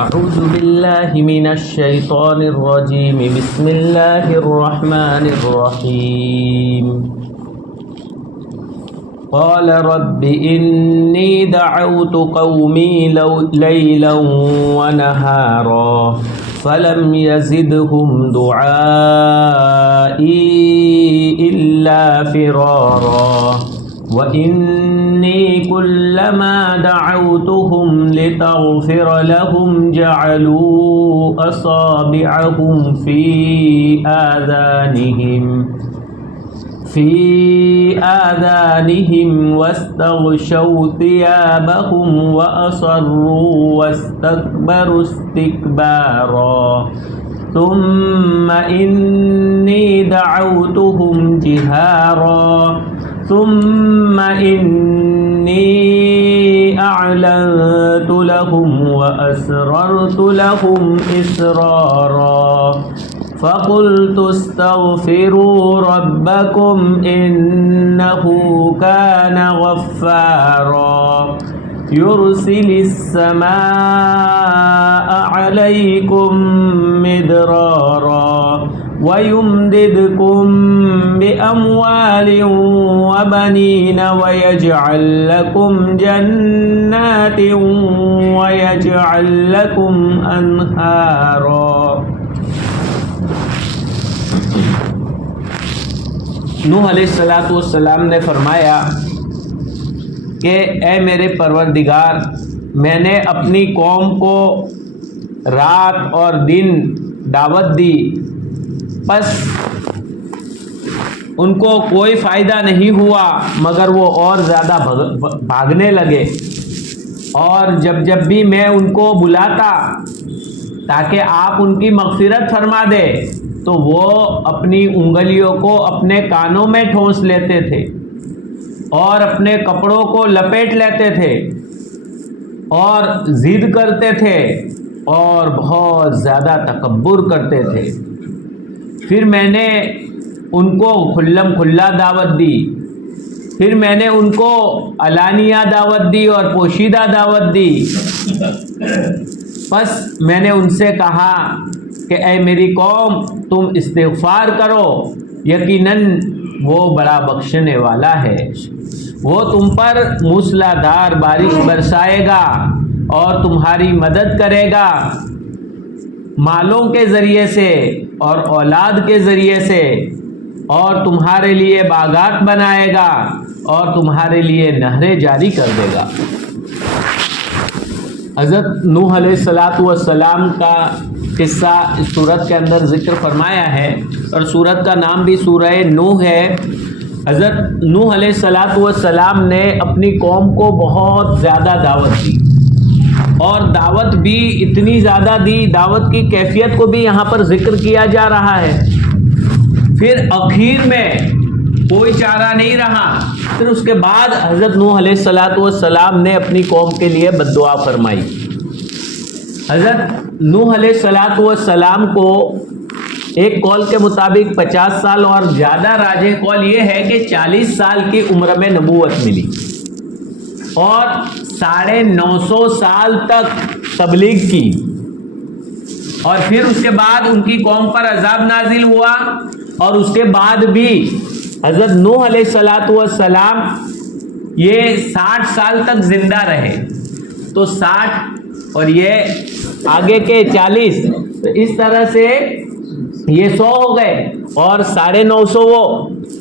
اعوذ باللہ من الشیطان الرجیم بسم اللہ الرحمن الرحیم قال رب انی دعوت قومی لیلا ونہارا فلم يزدهم دعائی الا فرارا وإني كلما دعوتهم لتغفر لهم جعلوا أصابعهم في آذانهم واستغشوا ثيابهم وأصروا واستكبروا استكبارا ثم إني دعوتهم جهارا ثم إني أعلنت لهم وأسررت لهم إسرارا فقلت استغفروا ربكم إنه كان غفارا يرسل السماء عليكم مدرارا ويمددكم بأموال وبنين ويجعل لكم جنات ويجعل لكم أنهارا۔ نوح علیہ السلام نے فرمایا کہ اے میرے پروردگار، میں نے اپنی قوم کو رات اور دن دعوت دی، بس ان کو کوئی فائدہ نہیں ہوا مگر وہ اور زیادہ بھاگنے لگے، اور جب بھی میں ان کو بلاتا تاکہ آپ ان کی مغفرت فرما دے تو وہ اپنی انگلیوں کو اپنے کانوں میں ٹھونس لیتے تھے اور اپنے کپڑوں کو لپیٹ لیتے تھے اور ضد کرتے تھے اور بہت زیادہ تکبر کرتے تھے۔ پھر میں نے ان کو کھلم کھلا دعوت دی، پھر میں نے ان کو علانیہ دعوت دی اور پوشیدہ دعوت دی۔ پس میں نے ان سے کہا کہ اے میری قوم، تم استغفار کرو، یقیناً وہ بڑا بخشنے والا ہے، وہ تم پر موسلادھار بارش برسائے گا اور تمہاری مدد کرے گا، مالوں کے ذریعے سے اور اولاد کے ذریعے سے، اور تمہارے لیے باغات بنائے گا اور تمہارے لیے نہریں جاری کر دے گا۔ حضرت نوح علیہ السلام کا قصہ اس سورت کے اندر ذکر فرمایا ہے، اور سورت کا نام بھی سورہ نوح ہے۔ حضرت نوح علیہ السلام نے اپنی قوم کو بہت زیادہ دعوت دی، اور دعوت بھی اتنی زیادہ دی، دعوت کی کیفیت کو بھی یہاں پر ذکر کیا جا رہا ہے۔ پھر اخیر میں کوئی چارہ نہیں رہا، پھر اس کے بعد حضرت نوح علیہ السلام نے اپنی قوم کے لیے بد دعا فرمائی۔ حضرت نوح علیہ السلام کو ایک قول کے مطابق 50 سال اور زیادہ راجح قول یہ ہے کہ 40 سال کی عمر میں نبوت ملی، اور 950 سال تک تبلیغ کی، اور پھر اس کے بعد ان کی قوم پر عذاب نازل ہوا، اور اس کے بعد بھی حضرت نوح علیہ السلام یہ 60 سال تک زندہ رہے، تو 60 اور یہ آگے کے 40، تو اس طرح سے یہ 100 ہو گئے اور 950 وہ،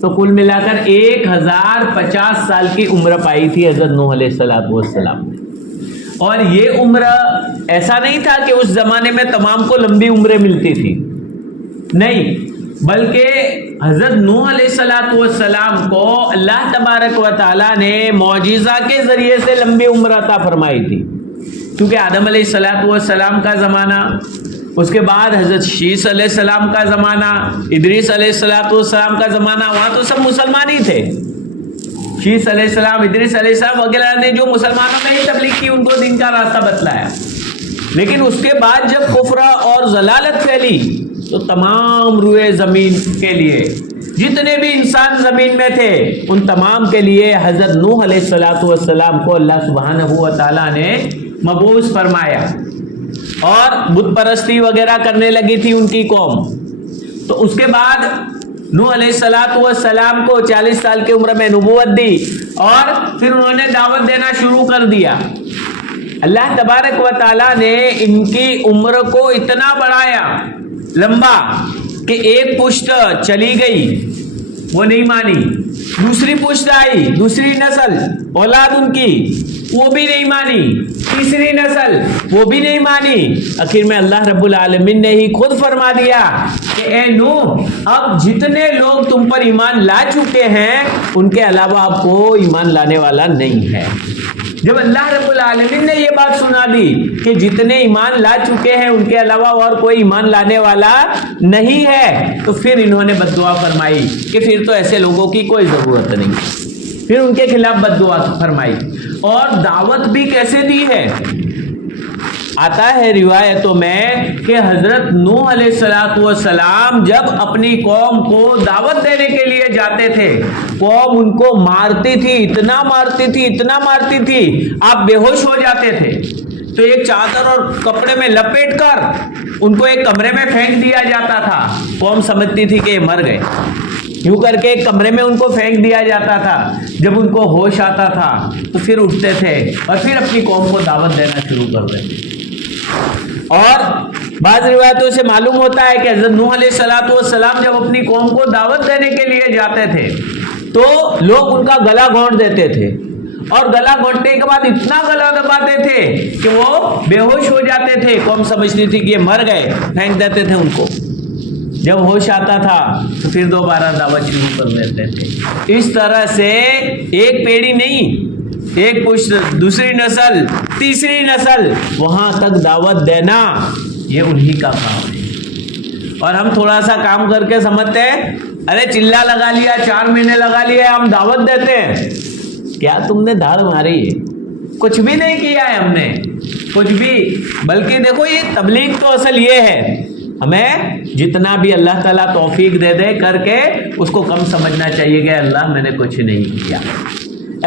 تو کل ملا کر 1050 سال کی عمر پائی تھی حضرت نوح علیہ السلام نے۔ اور یہ عمر ایسا نہیں تھا کہ اس زمانے میں تمام کو لمبی عمریں ملتی تھی، نہیں، بلکہ حضرت نوح علیہ السلام کو اللہ تبارک و تعالیٰ نے معجزہ کے ذریعے سے لمبی عمر عطا فرمائی تھی، کیونکہ آدم علیہ السلام کا زمانہ، اس کے بعد حضرت شیس علیہ السلام کا زمانہ، ادریس علیہ السلام کا زمانہ، وہاں تو سب مسلمان ہی تھے۔ شیس علیہ السلام، ادریس علیہ السلام وغیرہ نے جو مسلمانوں میں ہی تبلیغ کی، ان کو دین کا راستہ بتلایا، لیکن اس کے بعد جب کفر اور ضلالت پھیلی تو تمام روئے زمین کے لیے جتنے بھی انسان زمین میں تھے ان تمام کے لیے حضرت نوح علیہ السلام کو اللہ سبحانہ و تعالیٰ نے مبعوث فرمایا۔ اور بت پرستی وغیرہ کرنے لگی تھی ان کی قوم. تو اس کے بعد نوح علیہ السلام کو 40 سال کی عمر میں نبوت دی اور پھر انہوں نے دعوت دینا شروع کر دیا. اللہ تبارک و تعالیٰ نے ان کی عمر کو اتنا بڑھایا لمبا کہ ایک پشت چلی گئی وہ نہیں مانی, دوسری پشت آئی, دوسری نسل اولاد ان کی وہ بھی نہیں مانی, تیسری نسل وہ بھی نہیں مانی. آخر میں اللہ رب العالمین نے ہی خود فرما دیا کہ اے نوح, اب جتنے لوگ تم پر ایمان لا چکے ہیں ان کے علاوہ اب کوئی ایمان لانے والا نہیں ہے. جب اللہ رب العالمین نے یہ بات سنا دی کہ جتنے ایمان لا چکے ہیں ان کے علاوہ اور کوئی ایمان لانے والا نہیں ہے, تو پھر انہوں نے بد دعا فرمائی کہ پھر تو ایسے لوگوں کی کوئی ضرورت نہیں. پھر ان کے خلاف بد دعا فرمائی. اور دعوت بھی کیسے دی ہے؟ آتا ہے روایتوں میں کہ حضرت نوح علیہ السلام جب اپنی قوم کو دعوت دینے کے لیے جاتے تھے, قوم ان کو مارتی تھی, اتنا مارتی تھی آپ بے ہوش ہو جاتے تھے. تو ایک چادر اور کپڑے میں لپیٹ کر ان کو ایک کمرے میں پھینک دیا جاتا تھا. قوم سمجھتی تھی کہ یہ مر گئے, یوں کر کے ایک کمرے میں ان کو پھینک دیا جاتا تھا. جب ان کو ہوش آتا تھا تو پھر اٹھتے تھے اور پھر اپنی قوم کو دعوت دینا شروع کر دیتے. اور بعض روایتوں سے معلوم ہوتا ہے کہ حضرت نوح علیہ السلام جب اپنی قوم کو دعوت دینے کے لیے جاتے تھے تو لوگ ان کا گلا گھونٹ دیتے تھے, اور گلا گھونٹنے کے بعد اتنا گلا دباتے تھے کہ وہ بے ہوش ہو جاتے تھے. قوم سمجھتی تھی کہ یہ مر گئے, پھینک دیتے تھے ان کو. جب ہوش آتا تھا تو پھر دوبارہ دعوت شروع کر دیتے تھے. اس طرح سے ایک پیڑھی نہیں, ایک پشت, دوسری نسل, تیسری نسل, وہاں تک دعوت دینا یہ انہی کا کام ہے. اور ہم تھوڑا سا کام کر کے سمجھتے ہیں ارے چلا لگا لیا, 4 مہینے لگا لیا, ہم دعوت دیتے ہیں. کیا تم نے دھاڑ ماری ہے؟ کچھ بھی نہیں کیا ہے ہم نے, کچھ بھی. بلکہ دیکھو یہ تبلیغ تو اصل یہ ہے, ہمیں جتنا بھی اللہ تعالیٰ توفیق دے دے کر کے اس کو کم سمجھنا چاہیے کہ اللہ میں نے کچھ نہیں کیا,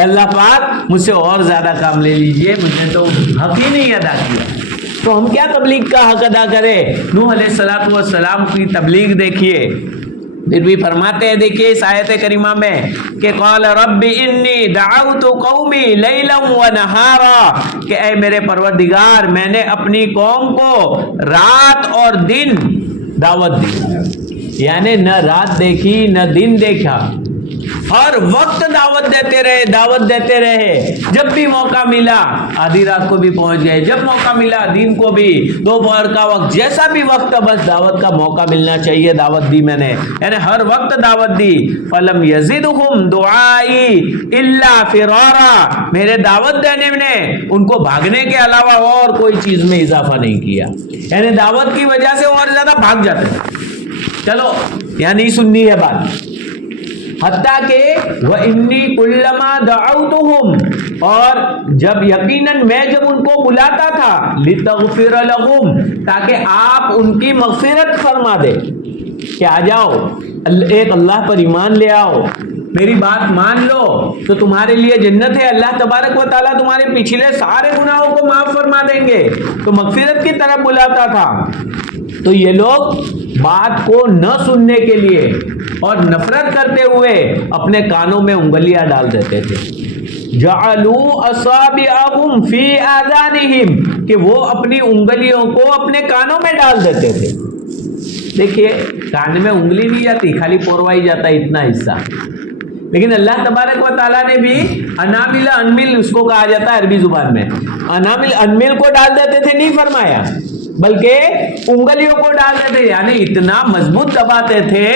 اللہ پاک مجھ سے اور زیادہ کام لے لیجئے, مجھ نے تو حق ہی نہیں ادا کیا. تو ہم کیا تبلیغ کا حق ادا کریں؟ نوح علیہ السلام کی تبلیغ دیکھیے. پھر بھی فرماتے ہیں, دیکھیے اس آیت کریمہ میں کہ قال رب انی دعوت قومی لیلا ونہارا, کہ اے میرے پروردگار میں نے اپنی قوم کو رات اور دن دعوت دی. یعنی نہ رات دیکھی نہ دن دیکھا, ہر وقت دعوت دیتے رہے. جب بھی موقع ملا آدھی رات کو بھی پہنچ گئے, جب موقع ملا دن کو بھی, دوپہر کا وقت, جیسا بھی وقت, بس دعوت کا موقع ملنا چاہیے, دعوت دی میں نے, یعنی ہر وقت دعوت دی. فلم یزدہم دعائی الا فرارا, میرے دعوت دینے نے ان کو بھاگنے کے علاوہ اور کوئی چیز میں اضافہ نہیں کیا. یعنی دعوت کی وجہ سے اور زیادہ بھاگ جاتے. چلو یہاں نہیں سننی ہے بات. حتیٰ کہ وَإِنِّي كُلَّمَا دَعَوْتُهُمْ, اور جب یقیناً میں جب ان کو بلاتا تھا, لِتَغْفِرَ لَهُمْ, تاکہ آپ ان کی مغفرت فرما دے کہ آ جاؤ ایک اللہ پر ایمان لے آؤ, میری بات مان لو تو تمہارے لیے جنت ہے, اللہ تبارک و تعالیٰ تمہارے پچھلے سارے گناہوں کو معاف فرما دیں گے. تو مغفرت کی طرف بلاتا تھا. تو یہ لوگ بات کو نہ سننے کے لیے اور نفرت کرتے ہوئے اپنے کانوں میں انگلیاں ڈال دیتے تھے. جعلوا اصابعهم فی آذانہم, کہ وہ اپنی انگلیوں کو اپنے کانوں میں ڈال دیتے تھے. دیکھیے کان میں انگلی نہیں جاتی, خالی پوروائی جاتا ہے اتنا حصہ. لیکن اللہ تبارک و تعالیٰ نے بھی انامل انمل, اس کو کہا جاتا ہے عربی زبان میں, انامل انمل کو ڈال دیتے تھے نہیں فرمایا, بلکہ انگلیوں کو ڈال دیتے تھے. یعنی اتنا مضبوط دباتے تھے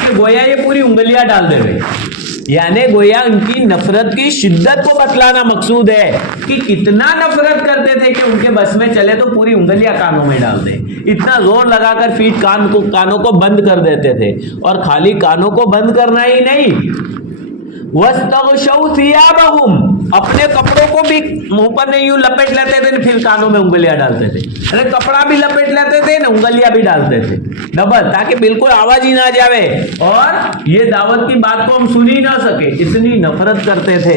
کہ گویا یہ پوری انگلیاں ڈال دے رہے. یعنی گویا ان کی نفرت کی شدت کو بتلانا مقصود ہے کہ کتنا نفرت کرتے تھے کہ ان کے بس میں چلے تو پوری انگلیاں کانوں میں ڈال دیں. اتنا زور لگا کر فیٹ کانوں کو بند کر دیتے تھے. اور خالی کانوں کو بند کرنا ہی نہیں, وَاسْتَغْشَوْا ثِيَابَهُمْ, اپنے کپڑوں کو بھی منہ پر نہیں یوں لپیٹ لیتے تھے, پھر کانوں میں انگلیاں ڈالتے تھے. ارے کپڑا بھی لپیٹ لیتے تھے نا, انگلیاں بھی ڈالتے تھے ڈبل, تاکہ بالکل آواز ہی نہ جاوے اور یہ دعوت کی بات کو ہم سن ہی نہ سکے, اتنی نفرت کرتے تھے.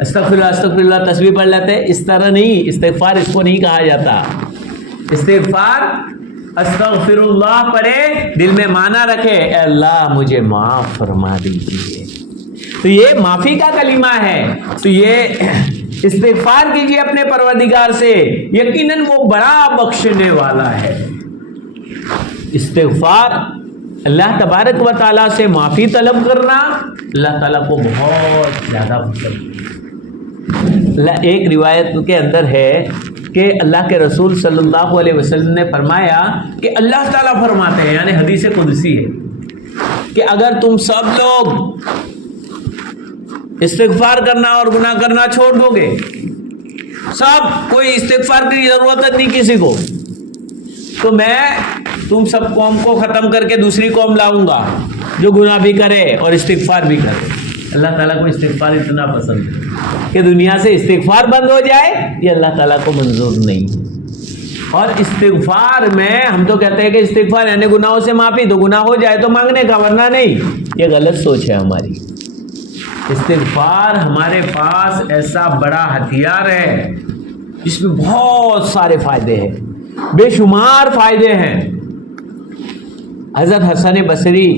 استغفراللہ استغفراللہ تسبیح پڑھ لیتے ہیں، اس طرح نہیں، استغفار اس کو نہیں کہا جاتا۔ استغفار استغفر اللہ پڑھے، دل میں معنی رکھے اے اللہ مجھے معاف فرما دیجیے، تو یہ معافی کا کلمہ ہے۔ تو یہ استغفار کیجیے اپنے پروردگار سے، یقیناً وہ بڑا بخشنے والا ہے۔ استغفار اللہ تبارک و تعالیٰ سے معافی طلب کرنا اللہ تعالیٰ کو بہت زیادہ پسند ہے۔ ایک روایت کے اندر ہے کہ اللہ کے رسول صلی اللہ علیہ وسلم نے فرمایا کہ اللہ تعالیٰ فرماتے ہیں، یعنی حدیث قدسی ہے، کہ اگر تم سب لوگ استغفار کرنا اور گناہ کرنا چھوڑ دو گے، سب کوئی استغفار کی ضرورت نہیں کسی کو، تو میں تم سب قوم کو ختم کر کے دوسری قوم لاؤں گا جو گناہ بھی کرے اور استغفار بھی کرے۔ اللہ تعالیٰ کو استغفار اتنا پسند ہے کہ دنیا سے استغفار بند ہو جائے، یہ اللہ تعالیٰ کو منظور نہیں ہے۔ اور استغفار میں ہم تو کہتے ہیں کہ استغفار یعنی گناہوں سے معافی، تو گناہ ہو جائے تو مانگنے کا، ورنہ نہیں، یہ غلط سوچ ہے ہماری۔ استغفار ہمارے پاس ایسا بڑا ہتھیار ہے جس میں بہت سارے فائدے ہیں، بے شمار فائدے ہیں۔ حضرت حسن بصری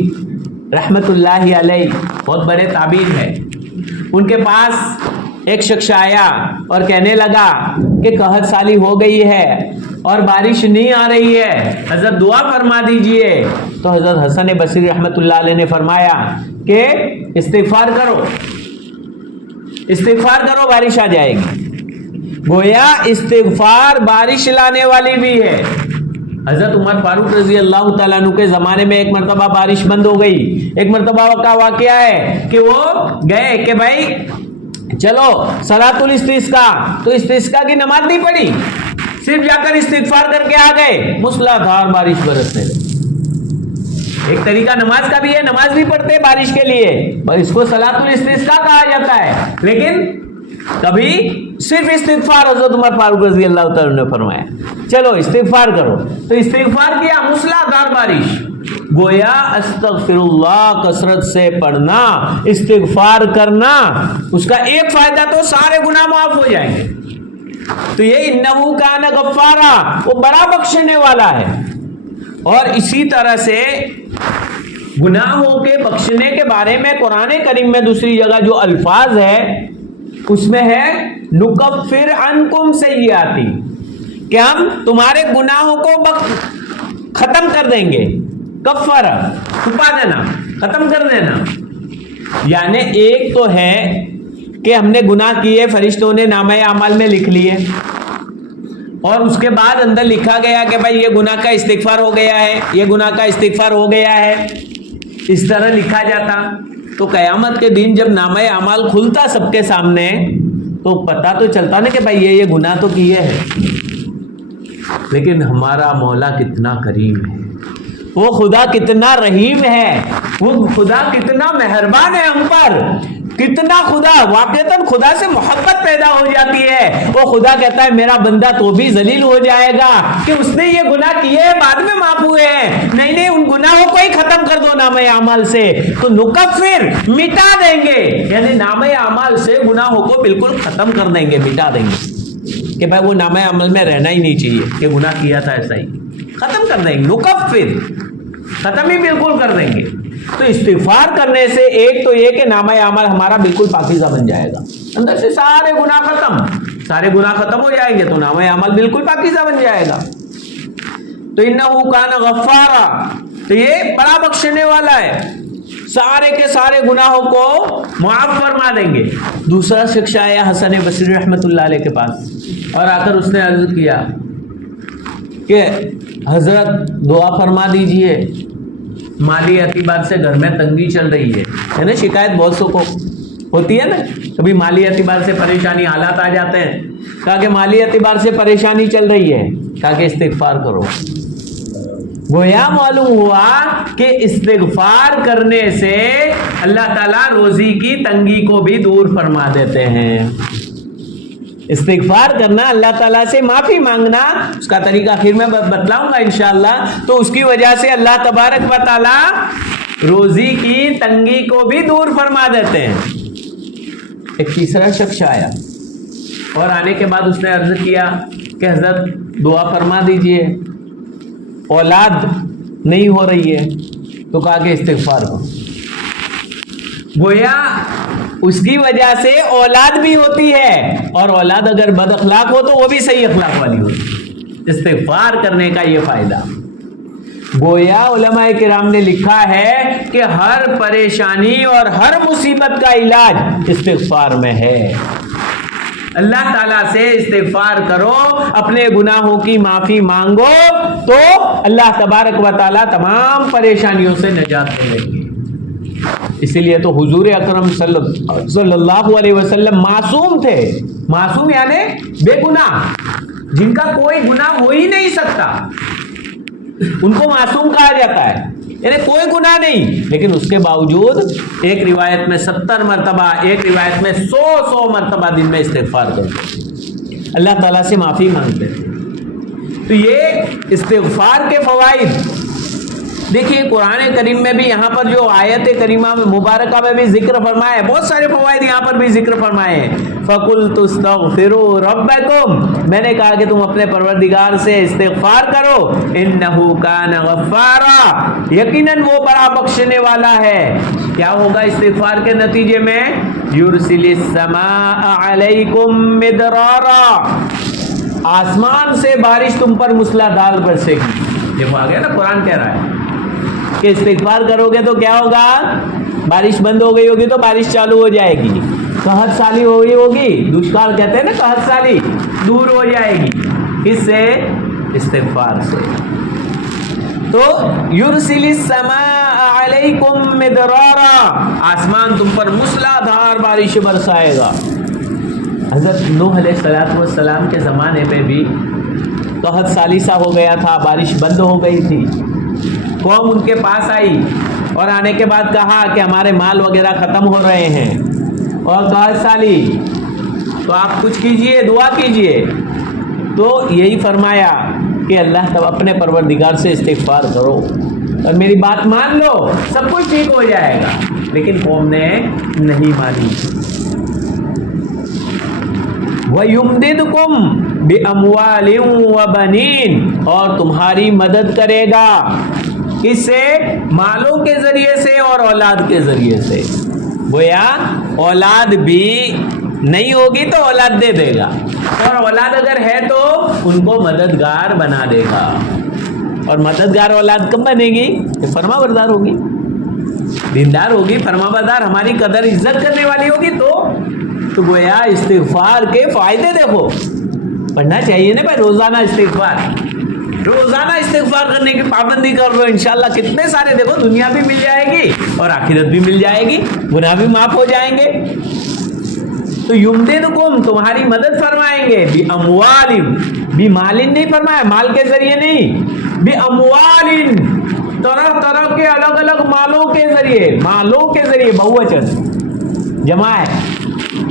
رحمت اللہ علیہ بہت بڑے تابعین ہیں، ان کے پاس ایک شخص آیا اور کہنے لگا کہ قحط سالی ہو گئی ہے اور بارش نہیں آ رہی ہے، حضرت دعا فرما دیجئے۔ تو حضرت حسن بصری رحمت اللہ علیہ نے فرمایا کہ استغفار کرو، استغفار کرو، بارش آ جائے گی۔ گویا استغفار بارش لانے والی بھی ہے۔ حضرت عمر فاروق رضی اللہ تعالیٰ عنہ کے زمانے میں ایک مرتبہ بارش بند ہو گئی۔ ایک مرتبہ کا واقعہ ہے کہ وہ گئے کہ بھائی چلو صلاۃ الاستسقاء، تو استسقاء کی نماز نہیں پڑھی، صرف جا کر استغفار کر کے آ گئے، موسلادھار بارش برسنے لگی۔ ایک طریقہ نماز کا بھی ہے، نماز بھی پڑھتے ہیں بارش کے لیے، اس کو صلاۃ الاستسقاء کہا جاتا ہے، لیکن کبھی صرف استغفار حضرت عمر فاروق رضی اللہ تعالیٰ نے فرمایا چلو استغفار کرو، تو استغفار کیا، موسلادھار بارش۔ گویا استغفر اللہ کثرت سے پڑھنا، استغفار کرنا، اس کا ایک فائدہ تو سارے گناہ معاف ہو جائیں گے۔ تو یہ انہ کان غفارا، وہ بڑا بخشنے والا ہے۔ اور اسی طرح سے گناہوں کے بخشنے کے بارے میں قرآن کریم میں دوسری جگہ جو الفاظ ہے اس میں ہے نکفر عنکم سیئاتی، کہ ہم تمہارے گناہوں کو ختم کر دیں گے۔ کفر چھپا دینا، ختم کر دینا، یعنی ایک تو ہے کہ ہم نے گناہ کیے، فرشتوں نے نامہ اعمال میں لکھ لیے، اور اس کے بعد اندر لکھا گیا کہ بھائی یہ گناہ کا استغفار ہو گیا ہے، یہ گناہ کا استغفار ہو گیا ہے، اس طرح لکھا جاتا۔ تو قیامت کے دن جب نامہ اعمال کھلتا سب کے سامنے تو پتہ تو چلتا نا کہ بھائی یہ گناہ تو کیے ہیں۔ لیکن ہمارا مولا کتنا کریم ہے، وہ خدا کتنا رحیم ہے، وہ خدا کتنا مہربان ہے ہم پر، کتنا خدا واقعتاً خدا سے محبت پیدا ہو جاتی ہے۔ وہ خدا کہتا ہے میرا بندہ تو بھی ذلیل ہو جائے گا کہ اس نے یہ گناہ کیے ہیں، بعد میں معاف ہوئے ہیں، نہیں ان گناہوں کو ہی ختم کر دو نامہ اعمال سے، تو نکفر مٹا دیں گے، یعنی نامہ اعمال سے گناہوں کو بالکل ختم کر دیں گے، مٹا دیں گے کہ بھائی وہ نامہ عمل میں رہنا ہی نہیں چاہیے کہ گناہ کیا تھا، ایسا ہی ختم کر دیں گے، نکفر ختم ہی بالکل کر دیں گے۔ تو استغفار کرنے سے ایک تو یہ کہ نامہ اعمال ہمارا بالکل پاکیزہ بن جائے گا، اندر سے سارے گناہ ختم، سارے گناہ ختم ہو جائیں گے تو نامہ اعمال بالکل پاکیزہ بن جائے گا۔ تو انہ کان غفارا، تو یہ بڑا بخشنے والا ہے، سارے کے سارے گناہوں کو معاف فرما دیں گے۔ دوسرا شخص آیا حسن بصری رحمت اللہ علیہ کے پاس اور آ کر اس نے عرض کیا کہ حضرت دعا فرما دیجئے، مالی اعتبار سے گھر میں تنگی چل رہی ہے نا، شکایت بہت سو کو ہوتی ہے نا، کبھی مالی اعتبار سے پریشانی، حالات آ جاتے ہیں، کہا کہ مالی اعتبار سے پریشانی چل رہی ہے، کہا کہ استغفار کرو۔ گویا معلوم ہوا کہ استغفار کرنے سے اللہ تعالیٰ روزی کی تنگی کو بھی دور فرما دیتے ہیں۔ استغفار کرنا، اللہ تعالیٰ سے معافی مانگنا، اس کا طریقہ آخر میں بتلاؤں گا انشاءاللہ، تو اس کی وجہ سے اللہ تبارک و تعالیٰ روزی کی تنگی کو بھی دور فرما دیتے ہیں۔ ایک تیسرا شخص آیا اور آنے کے بعد اس نے عرض کیا کہ حضرت دعا فرما دیجئے، اولاد نہیں ہو رہی ہے، تو کہا کہ استغفار کرو۔ گویا اس کی وجہ سے اولاد بھی ہوتی ہے، اور اولاد اگر بد اخلاق ہو تو وہ بھی صحیح اخلاق والی ہوتی۔ استغفار کرنے کا یہ فائدہ، گویا علماء کرام نے لکھا ہے کہ ہر پریشانی اور ہر مصیبت کا علاج استغفار میں ہے۔ اللہ تعالیٰ سے استغفار کرو، اپنے گناہوں کی معافی مانگو، تو اللہ تبارک و تعالیٰ تمام پریشانیوں سے نجات دے لیں گے۔ اسی لیے تو حضور اکرم صلی اللہ علیہ وسلم معصوم تھے۔ معصوم یعنی بے گناہ، جن کا کوئی گناہ ہو ہی نہیں سکتا، ان کو معصوم کہا جاتا ہے، یعنی کوئی گناہ نہیں، لیکن اس کے باوجود ایک روایت میں 70 مرتبہ، ایک روایت میں 100 مرتبہ دن میں استغفار کرتے، اللہ تعالیٰ سے معافی مانگتے ہیں۔ تو یہ استغفار کے فوائد دیکھیے قرآن کریم میں بھی، یہاں پر جو آیت کریمہ میں مبارکہ میں بھی ذکر فرمایا ہے، بہت سارے فوائد یہاں پر بھی ذکر فرمائے ہیں۔ فَقُلْتُ اسْتَغْفِرُوا رَبَّكُمْ، میں نے کہا کہ تم اپنے پروردگار سے استغفار کرو، إِنَّهُ كَانَ غَفَّارًا، یقیناً وہ بڑا بخشنے والا ہے۔ کیا ہوگا استغفار کے نتیجے میں؟ يُرْسِلِ السَّمَاءَ عَلَيْكُمْ مِدْرَارًا، آسمان سے بارش تم پر موسلادھار برسے گی۔ دیکھو آگے نا قرآن کہہ رہا ہے کہ استغفار کرو گے تو کیا ہوگا؟ بارش بند ہو گئی ہوگی تو بارش چالو ہو جائے گی، قحط سالی ہو گئی ہوگی، دشکال کہتے ہیں نا قحط سالی، دور ہو جائے گی۔ کس سے؟ استغفار سے۔ تو یرسل السماء علیکم مدرارا، آسمان تم پر موسلادھار بارش برسائے گا۔ حضرت نوح علیہ السلام کے زمانے میں بھی قحط سالی سا ہو گیا تھا، بارش بند ہو گئی تھی، قوم ان کے پاس آئی اور آنے کے بعد کہا کہ ہمارے مال وغیرہ ختم ہو رہے ہیں اور قحط سالی، تو آپ کچھ کیجئے، دعا کیجئے۔ تو یہی فرمایا کہ اللہ تب اپنے پروردگار سے استغفار کرو اور میری بات مان لو، سب کچھ ٹھیک ہو جائے گا، لیکن قوم نے نہیں مانی۔ وَيُمْدِدْكُمْ بِأَمْوَالٍ وَبَنِينَ، اور تمہاری مدد کرے گا، کس سے؟ مالوں کے ذریعے سے اور اولاد کے ذریعے سے۔ گویا اولاد بھی نہیں ہوگی تو اولاد دے دے گا، اور اولاد اگر ہے تو ان کو مددگار بنا دے گا۔ اور مددگار اولاد کب بنے گی؟ کہ فرما بردار ہوگی، دیندار ہوگی، فرما بردار، ہماری قدر عزت کرنے والی ہوگی۔ تو گویا استغفار کے فائدے دیکھو، پڑھنا چاہیے نا بھائی روزانہ استغفار، روزانہ استغفار کرنے کی پابندی کر لو، انشاءاللہ کتنے سارے دیکھو، دنیا بھی مل جائے گی اور آخرت بھی مل جائے گی، گناہ بھی معاف ہو جائیں گے۔ تو یمددکم، تمہاری مدد فرمائیں گے، بِأَمْوَالٍ، بِمَالٍ نہیں فرمایا، مال کے ذریعے نہیں، بِأَمْوَالٍ، طرح طرح کے الگ الگ مالوں کے ذریعے، مالوں کے ذریعے بہوچن جمع ہے،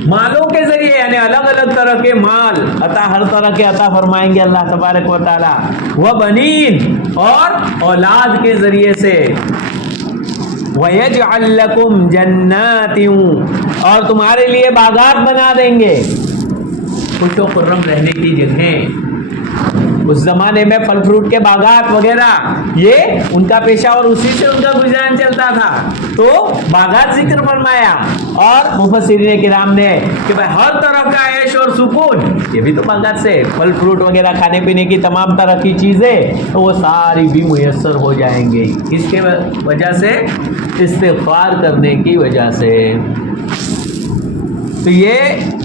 مالوں کے ذریعے یعنی الگ الگ طرح کے مال عطا، ہر طرح کے عطا فرمائیں گے اللہ تبارک و تعالی۔ وَبَنِينَ، اور اولاد کے ذریعے سے۔ وَيَجْعَلْ لَكُمْ جَنَّاتٍ، اور تمہارے لیے باغات بنا دیں گے، خوش و خرم رہنے کی جگہیں۔ اس زمانے میں پھل فروٹ کے باغات وغیرہ یہ ان کا پیشہ اور اسی سے ان کا گزارن چلتا تھا، تو باغات ذکر فرمایا۔ اور مفسرین کرام نے کہ بھائی ہر طرح کا عیش اور سکون یہ بھی تو باغات سے، پھل فروٹ وغیرہ کھانے پینے کی تمام طرح کی چیزیں تو وہ ساری بھی میسر ہو جائیں گی، اس کے وجہ سے استغفار کرنے کی وجہ سے۔ تو یہ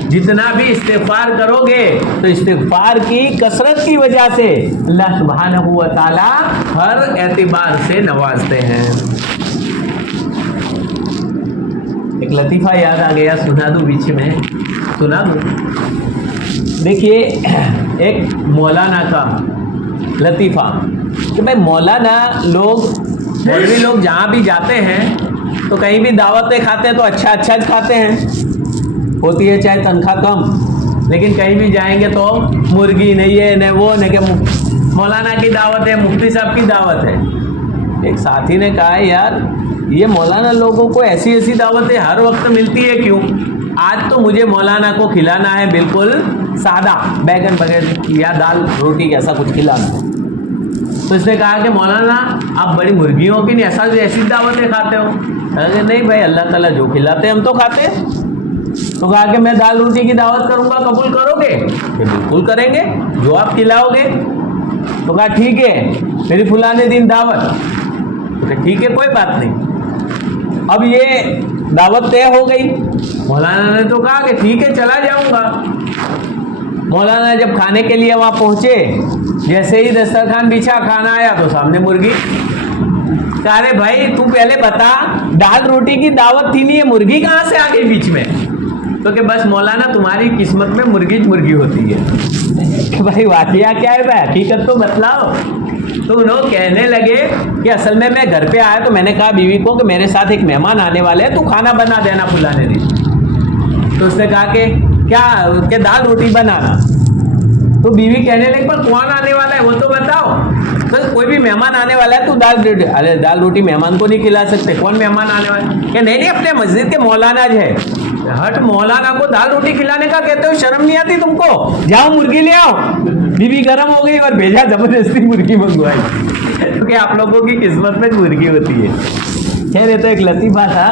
جتنا بھی استغفار کرو گے تو استغفار کی کثرت کی وجہ سے اللہ سبحانہ و تعالی ہر اعتبار سے نوازتے ہیں۔ ایک لطیفہ یاد آ گیا، سنا دوں بیچ میں، سنا دوں۔ دیکھیے ایک مولانا کا لطیفہ کہ بھائی مولانا لوگ، مولوی لوگ جہاں بھی جاتے ہیں تو کہیں بھی دعوتیں کھاتے ہیں تو اچھا اچھا کھاتے ہیں، ہوتی ہے چاہے تنخواہ کم، لیکن کہیں بھی جائیں گے تو مرغی نہیں ہے نہ وہ نہ کہ مولانا کی دعوت ہے، مفتی صاحب کی دعوت ہے۔ ایک ساتھی نے کہا یار یہ مولانا لوگوں کو ایسی ایسی دعوتیں ہر وقت ملتی ہے کیوں؟ آج تو مجھے مولانا کو کھلانا ہے بالکل سادہ بیگن بغیر یا دال روٹی ایسا کچھ کھلانا ہے. تو اس نے کہا کہ مولانا آپ بڑی مرغیوں کی نہیں ایسی دعوتیں کھاتے ہو؟ کہ نہیں بھائی اللہ تعالیٰ جو کھلاتے ہم تو کھاتے ہیں. تو کہا کہ میں دال روٹی کی دعوت کروں گا, قبول کرو گے؟ کہ بالکل کریں گے, جو آپ کھلاؤ گے. تو کہا ٹھیک ہے میری فلانے دن دعوت. تو کہ ٹھیک ہے کوئی بات نہیں. اب یہ دعوت طے ہو گئی. مولانا نے تو کہا کہ ٹھیک ہے چلا جاؤں گا. مولانا جب کھانے کے لیے وہاں پہنچے, جیسے ہی دسترخوان بچھا کھانا آیا تو سامنے مرغی. کہا رے بھائی تو پہلے بتا, دال روٹی کی دعوت تھی نہیں, یہ مرغی کہاں سے آ گئی بیچ میں؟ تو کہ بس مولانا تمہاری قسمت میں مرغی ہوتی ہے. کہ بھائی واقعہ کیا ہے بھائی, حقیقت تو بتلاؤ. تو انہوں کہنے لگے کہ اصل میں گھر پہ آیا تو میں نے کہا بیوی کو کہ میرے ساتھ ایک مہمان آنے والے ہیں, تو کھانا بنا دینا فلانے دن. تو اس نے کہا کہ کیا, کہ دال روٹی بنانا. تو بیوی کہنے لگی پر کون آنے والا ہے وہ تو بتاؤ. تو کوئی بھی مہمان آنے والا ہے تو دال روٹی مہمان کو نہیں کھلا سکتے, کون مہمان آنے والا ہے؟ کہ نہیں اپنے مسجد کے مولانا جو ہے. ہٹ, مولانا کو دال روٹی کھلانے کا کہتے ہو, شرم نہیں آتی تم کو؟ جاؤ مرغی لے آؤ. بیوی گرم ہو گئی اور بھیجا زبردستی مرغی منگوائی, کیونکہ آپ لوگوں کی قسمت میں مرغی ہوتی ہے. خیر یہ تو ایک لطیفہ تھا.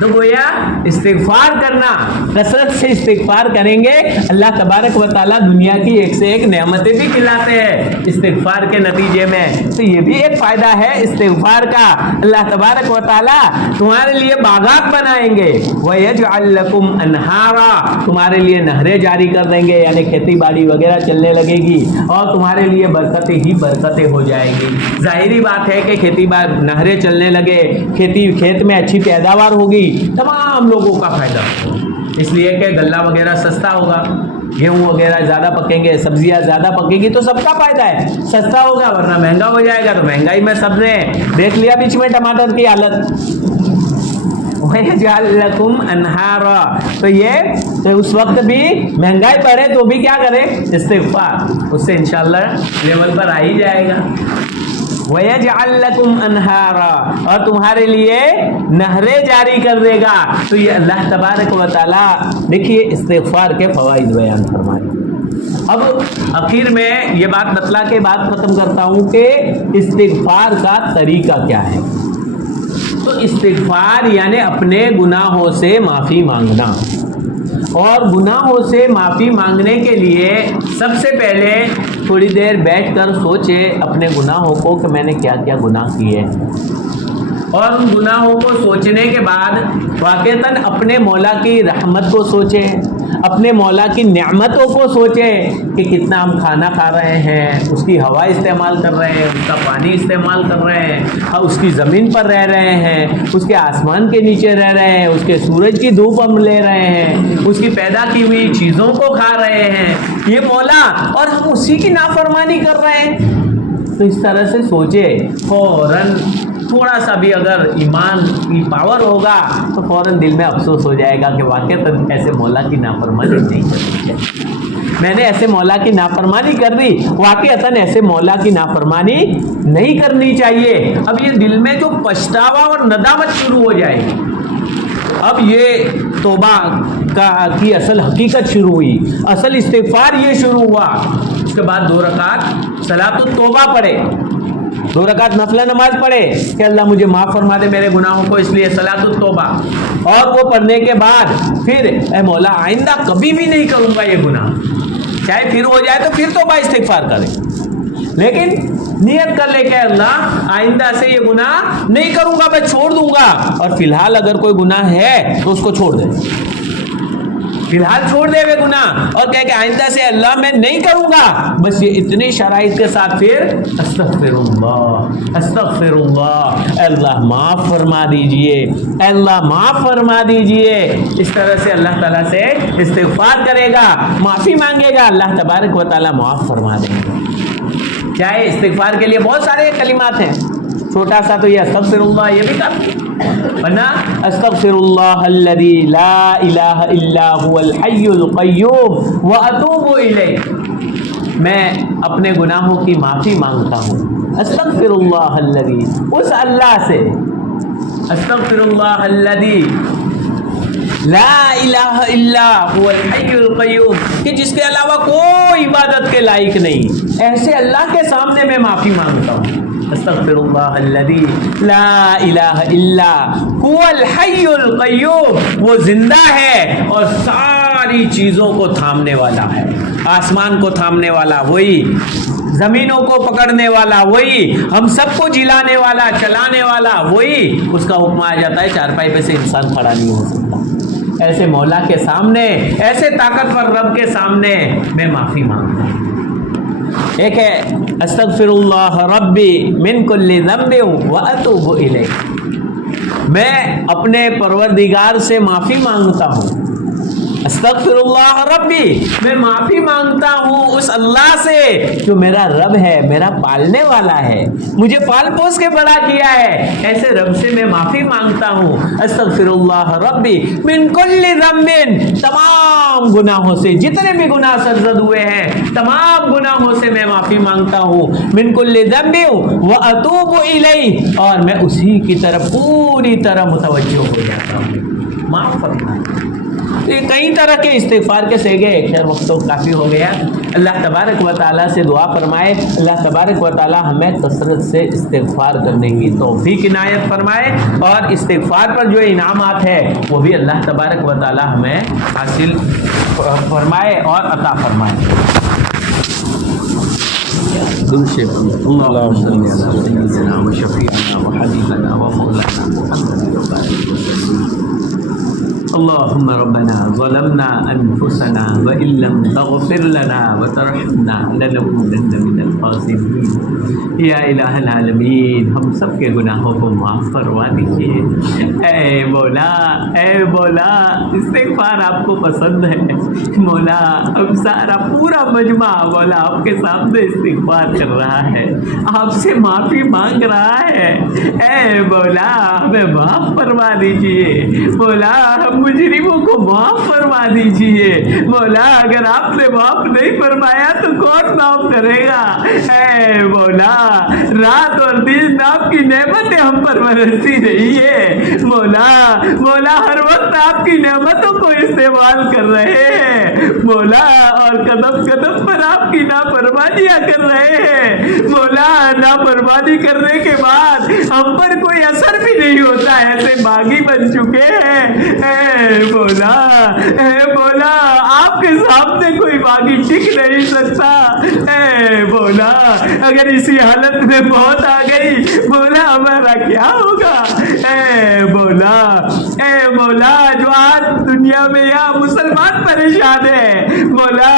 تو گویا استغفار کرنا, کثرت سے استغفار کریں گے اللہ تبارک و تعالیٰ دنیا کی ایک سے ایک نعمتیں بھی کھلاتے ہیں استغفار کے نتیجے میں. تو یہ بھی ایک فائدہ ہے استغفار کا. اللہ تبارک و تعالیٰ تمہارے لیے باغات بنائیں گے, وَيَجْعَلْ لَكُمْ أَنْهَارًا, تمہارے لیے نہریں جاری کر دیں گے, یعنی کھیتی باڑی وغیرہ چلنے لگے گی اور تمہارے لیے برکتیں ہی برکتیں ہو جائیں گی. ظاہری بات ہے کہ کھیتی باڑی نہریں چلنے لگے, کھیت میں اچھی پیداوار ہوگی, تمام لوگوں کا فائدہ, اس لیے کہ غلہ وغیرہ سستا ہوگا, گیہوں وغیرہ زیادہ پکیں گے, سبزیاں زیادہ پکیں گی تو سب کا فائدہ ہے. سستا ہوگا ورنہ مہنگا ہو جائے گا, تو مہنگائی میں سب نے دیکھ لیا بیچ میں ٹماٹر کی حالت. وَيَجْعَلْ لَكُمْ أَنْهَارًا, تو یہ اس وقت بھی مہنگائی بڑھے تو بھی کیا کرے, استغفار, اس سے انشاءاللہ لیول پر آ ہی جائے گا. وَيَجْعَلْ لَكُمْ أَنْهَارًا, اور تمہارے لیے نہریں جاری کر دے گا. تو یہ اللہ تبارک و تعالیٰ دیکھیے استغفار کے فوائد بیان فرمائے. اب آخر میں یہ بات بتلا کے بات ختم کرتا ہوں کہ استغفار کا طریقہ کیا ہے. تو استغفار یعنی اپنے گناہوں سے معافی مانگنا, اور گناہوں سے معافی مانگنے کے لیے سب سے پہلے تھوڑی دیر بیٹھ کر سوچے اپنے گناہوں کو کہ میں نے کیا کیا گناہ کیے, اور ان گناہوں کو سوچنے کے بعد واقعتاً اپنے مولا کی رحمت کو سوچیں, اپنے مولا کی نعمتوں کو سوچیں کہ کتنا ہم کھانا کھا رہے ہیں, اس کی ہوا استعمال کر رہے ہیں, اس کا پانی استعمال کر رہے ہیں, اور اس کی زمین پر رہ رہے ہیں, اس کے آسمان کے نیچے رہ رہے ہیں, اس کے سورج کی دھوپ ہم لے رہے ہیں, اس کی پیدا کی ہوئی چیزوں کو کھا رہے ہیں, یہ مولا, اور ہم اسی کی نافرمانی کر رہے ہیں. تو اس طرح سے سوچے, فوراً تھوڑا سا بھی اگر ایمان کی پاور ہوگا تو فوراً دل میں افسوس ہو جائے گا کہ واقعتاً ایسے مولا کی نافرمانی نہیں کرنی چاہیے, میں نے ایسے مولا کی نافرمانی کر دی, واقعتاً ایسے مولا کی نافرمانی نہیں کرنی چاہیے. اب یہ دل میں جو پچھتاوا اور ندامت شروع ہو جائے گی, اب یہ توبہ کی اصل حقیقت شروع ہوئی, اصل استغفار یہ شروع ہوا. اس کے بعد 2 رکعت صلاۃ التوبہ پڑھے, 2 رکعت نفل نماز پڑھے کہ اللہ مجھے معاف فرما دے میرے گناہوں کو, اس لیے صلاۃ التوبہ. اور وہ پڑھنے کے بعد پھر اے مولا آئندہ کبھی بھی نہیں کروں گا یہ گناہ, چاہے پھر ہو جائے تو پھر توبہ استغفار کرے, لیکن نیت کر لے کہ اللہ آئندہ سے یہ گناہ نہیں کروں گا, میں چھوڑ دوں گا. اور فی الحال اگر کوئی گناہ ہے تو اس کو چھوڑ دے, فی الحال چھوڑ دے وہ گناہ, اور کہے کہ آئندہ سے اللہ میں نہیں کروں گا. بس یہ اتنی شرائط کے ساتھ پھر استغفر اللہ استغفر اللہ, اے اللہ معاف فرما دیجئے, اے اللہ معاف فرما دیجئے. اس طرح سے اللہ تعالیٰ سے استغفار کرے گا, معافی مانگے گا, اللہ تبارک و تعالیٰ معاف فرما دیں گے. چاہے استغفار کے لیے بہت سارے کلمات ہیں, چھوٹا سا تو یہ استغفر اللہ یہ بھی کافی, ورنہ استغفر اللہ الذی لا الہ الا هو الحی القیوم واتوب الیہ, میں اپنے گناہوں کی معافی مانگتا ہوں. استغفر اللہ الذی, اس اللہ سے, استغفر اللہ الذی لا الہ الا هو الحی القیوم، کہ جس کے علاوہ کوئی عبادت کے لائق نہیں، ایسے اللہ کے سامنے میں معافی مانگتا ہوں۔ استغفر اللہ الذی لا الہ الا هو الحی القیوم، وہ زندہ ہے اور ساری چیزوں کو تھامنے والا ہے، آسمان کو تھامنے والا وہی، زمینوں کو پکڑنے والا وہی، ہم سب کو جلانے والا چلانے والا وہی، اس کا حکم آ جاتا ہے چارپائی پہ سے انسان کھڑا نہیں ہو سکتا۔ ایسے مولا کے سامنے، ایسے طاقتور رب کے سامنے میں معافی مانگتا ہوں۔ ایک ہے استغفر اللہ ربی من کل ذنب واتوب الیہ، میں اپنے پروردگار سے معافی مانگتا ہوں۔ استغفر اللہ ربی، میں معافی مانگتا ہوں اس اللہ سے جو میرا رب ہے، میرا پالنے والا ہے، مجھے پال پوس کے بڑا کیا ہے، ایسے رب سے میں معافی مانگتا ہوں۔ استغفر اللہ ربی من کل ذنب، تمام گناہوں سے، جتنے بھی گناہ سرزد ہوئے ہیں تمام گناہوں سے میں معافی مانگتا ہوں۔ من کل ذنب واتوب الیہ، اور میں اسی کی طرف پوری طرح متوجہ ہو جاتا ہوں، معاف فرمائے۔ یہ کئی طرح کے استغفار کے سیگے، خیر وقت تو کافی ہو گیا۔ اللہ تبارک و تعالیٰ سے دعا فرمائے، اللہ تبارک و تعالیٰ ہمیں کثرت سے استغفار کرنے کی توفیق عنایت فرمائے، اور استغفار پر جو انعامات ہے وہ بھی اللہ تبارک و تعالیٰ ہمیں حاصل فرمائے اور عطا فرمائے۔ اللهم صل على سيدنا وشفيعنا وحبيبنا ومولانا محمد وبارك وسلم۔ اللهم ربنا ظلمنا انفسنا وان لم تغفر لنا وترحمنا لنكونن من الخاسرين۔ یا الہ العالمین، ہم سب کے گناہوں کو معاف فرما دیجیے۔ اے مولا، اے مولا، استغفار آپ کو پسند ہے مولا، ہم سارا پورا مجمع مولا آپ کے سامنے استغفار کر رہا ہے، آپ سے معافی مانگ رہا ہے۔ اے مولا، ہمیں معاف فرما دیجیے مولا، ہم مجرموں کو معاف فرما دیجیے مولا، اگر آپ نے معاف نہیں فرمایا تو کون معاف کرے گا؟ اے مولا، رات اور دن آپ کی نعمتیں ہم پر برستی رہی ہے مولا، مولا ہر وقت آپ کی نعمتوں کو استعمال کر رہے ہیں مولا، اور قدم قدم پر آپ کی نافرمانیاں کر رہے ہیں مولا۔ نافرمانی کرنے کے بعد ہم پر کوئی اثر بھی نہیں ہوتا، ایسے باغی بن چکے ہیں۔ اے مولا، اے مولا، آپ کے سامنے کوئی باغی ٹک نہیں سکتا۔ اے مولا، اگر اسی حالت میں موت آ گئی مولا ہمارا کیا ہوگا؟ اے مولا، اے مولا، جو آج دنیا میں یا مسلمان پریشان ہے مولا،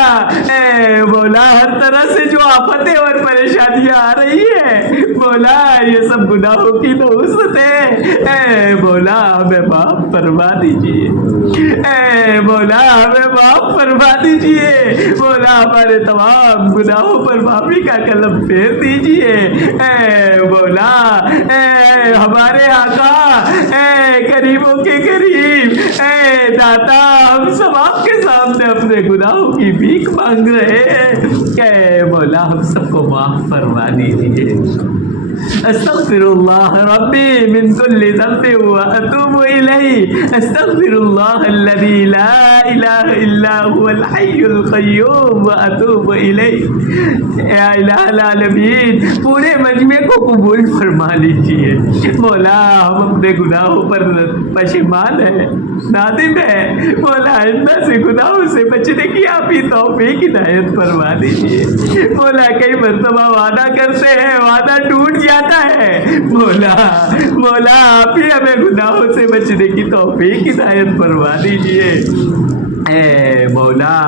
اے مولا، ہر طرح سے جو آفتیں اور پریشانیاں آ رہی ہیں مولا، یہ سب گناہوں کی نحوست ہے۔ اے مولا، ہمیں معاف فرما دیجیے، اے مولا ہمیں معاف فرما دیجیے مولا، ہمارے تمام گناہوں پر معافی کا قلم پھیر دیجیے۔ اے مولا، اے ہمارے آقا، اے قریبوں کے قریب، اے داتا، ہم سب آپ کے سامنے اپنے گناہوں کی بھیک مانگ رہے ہیں۔ اے مولا، ہم سب کو معاف فرما دیجیے۔ استغفر اللہ ربی من کل ذنب واتوب الیہ، استغفر اللہ الذی لا الہ الا هو الحی القیوم واتوب الیہ۔ یا الہ العالمین، پورے مجمع کو قبول فرما لیجیے مولا، ہم اپنے گناہوں پر پشیمان ہیں، نادم ہیں مولا، آئندہ سے گناہوں سے بچنے کی آپ ہی توفیق عنایت فرما دیجیے مولا۔ کئی مرتبہ وعدہ کرتے ہیں، وعدہ ٹوٹ جاتا ہے مولا، مولا آپ ہی ہمیں گناہوں سے بچنے کی توفیق عنایت فرما دیجیے۔ اے مولا،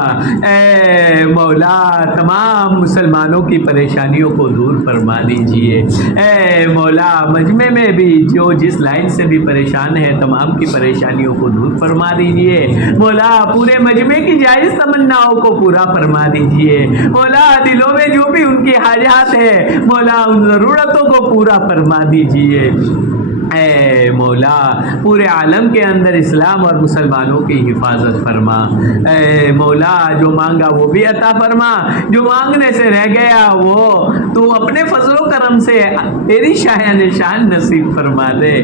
اے مولا، تمام مسلمانوں کی پریشانیوں کو دور فرما دیجیے۔ اے مولا، مجمع میں بھی جو جس لائن سے بھی پریشان ہے تمام کی پریشانیوں کو دور فرما دیجیے مولا، پورے مجمع کی جائز تمناؤں کو پورا فرما دیجیے مولا، دلوں میں جو بھی ان کی حاجات ہے مولا، ان ضرورتوں کو پورا فرما دیجیے۔ اے مولا، پورے عالم کے اندر اسلام اور مسلمانوں کی حفاظت فرما۔ اے مولا، جو مانگا وہ بھی عطا فرما، جو مانگنے سے رہ گیا وہ تو اپنے فضل و کرم سے تیری شاہ نشان نصیب فرما دے۔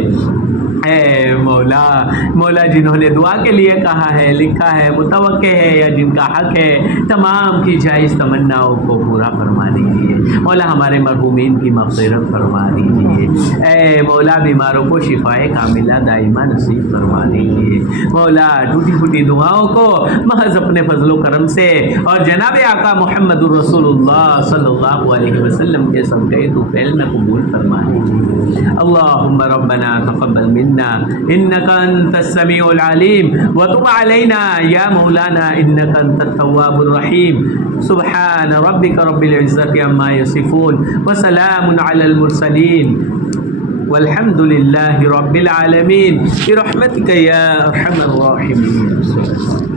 اے مولا، مولا جنہوں نے دعا کے لیے کہا ہے، لکھا ہے، متوقع ہے یا جن کا حق ہے، تمام کی جائز تمناؤں کو پورا فرما دیجیے مولا، ہمارے مرحومین کی مغفرت فرما دیجیے اے مولا، بیماروں کو شفائے کاملہ دائمہ نصیب فرما دیجیے مولا، ٹوٹی پھوٹی دعاؤں کو محض اپنے فضل و کرم سے اور جناب آقا محمد الرسول اللہ صلی اللہ علیہ وسلم کے صدقے تو فعل میں قبول فرما دیجیے اللہم ربنا تقبل منا انك انت السميع العليم وتب علينا يا مولانا انك انت التواب الرحيم سبحان ربك رب العزة عما يصفون وسلام على المرسلين والحمد لله رب العالمين برحمتك يا ارحم الراحمين.